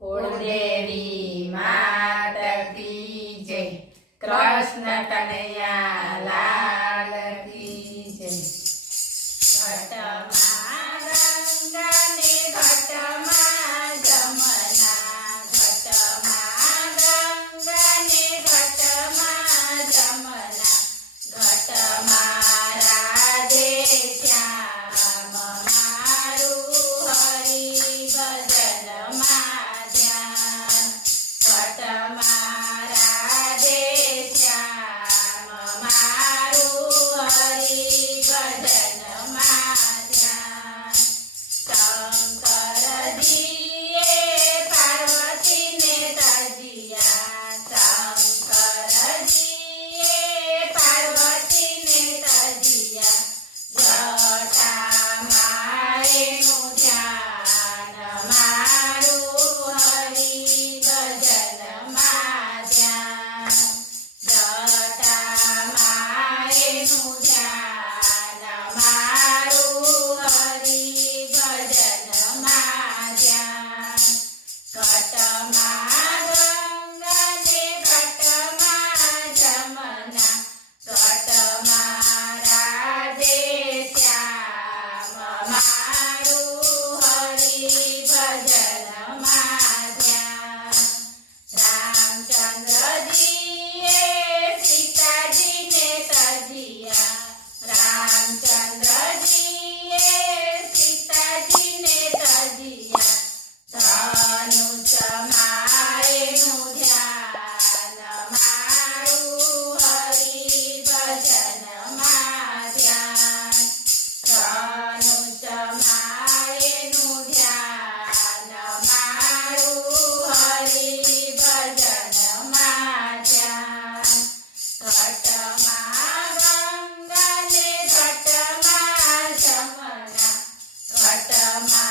कुलदेवी मात की जय। कृष्ण कन्हैया लाल की जय। घटमा गंगा ने घटमा जमुना, घटमा गंगा ने घटमा जमुना, घटमा राधे श्याम मारू हरि भजन मा ध्यान। घटमा राधे श्याम मारू हरि भजन मा ध्यान। शंकर जीए पार्वती ने तजिया, शंकर जीए पार्वती ने तजिया, जटा माएनु ध्यान मारू हरि भजन मा ध्यान। जटा माएनु ध्यान मारू हरि भजन मा ध्यान। घटमा गंगा ने घटमा जमुना, घटमा राधे श्याम मारू हरि भजन मा ध्यान। रामचंद्र जीए सीताजी ने तजिया, रामचंद्र जीए सीताजी ने तजिया, धनुष माएनु ध्यान मारू हरि भजन मा ध्यान। धनुष माएनु ध्यान मारू हरि भजन मा ध्यान। घटमा गंगा ने घटमा जमुना, घटमा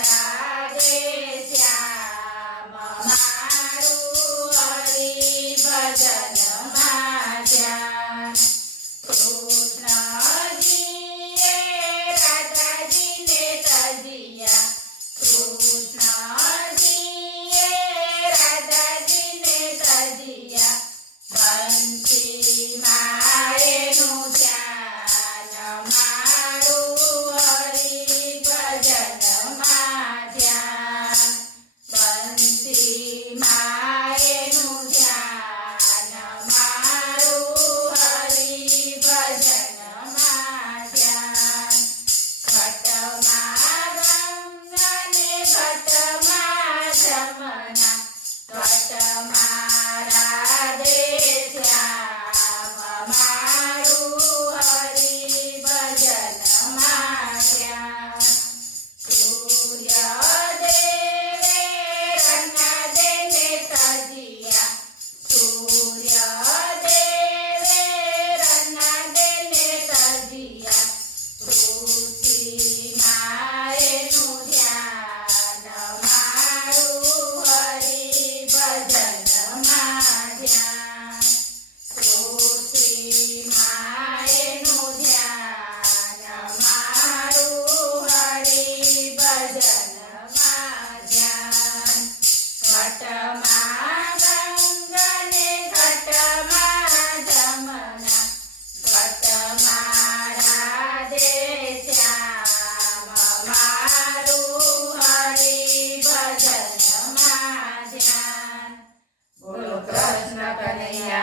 राधे श्याम मारू हरि भजन मा ध्यान। कृष्ण जीए राधाजी ने तजिया, कृष्ण जीए राधाजी ने तजिया, बंसी माएनु ध्यान मारू हरि भजन मा ध्यान। बंसी माएनु ध्यान मारू हरि भजन मा ध्यान। घटमा गंगा ने घटमा जमुना, घटमा राधे श्याम मारू हरि भजन मा ध्यान। सूर्य देवे रन्ना देने तजिया, सूर्य देवे रन्ना देने तजिया, पृथ्वी माएनु ध्यान मारू हरि भजन मा ध्यान। पृथ्वी माएनु ध्यान मारू हरि भजन मा ध्यान। घटमा गंगा ने घटमा जमुना, घटमा राधे श्याम मारू हरि भजन मा ध्यान। बोलो कृष्ण कन्हैया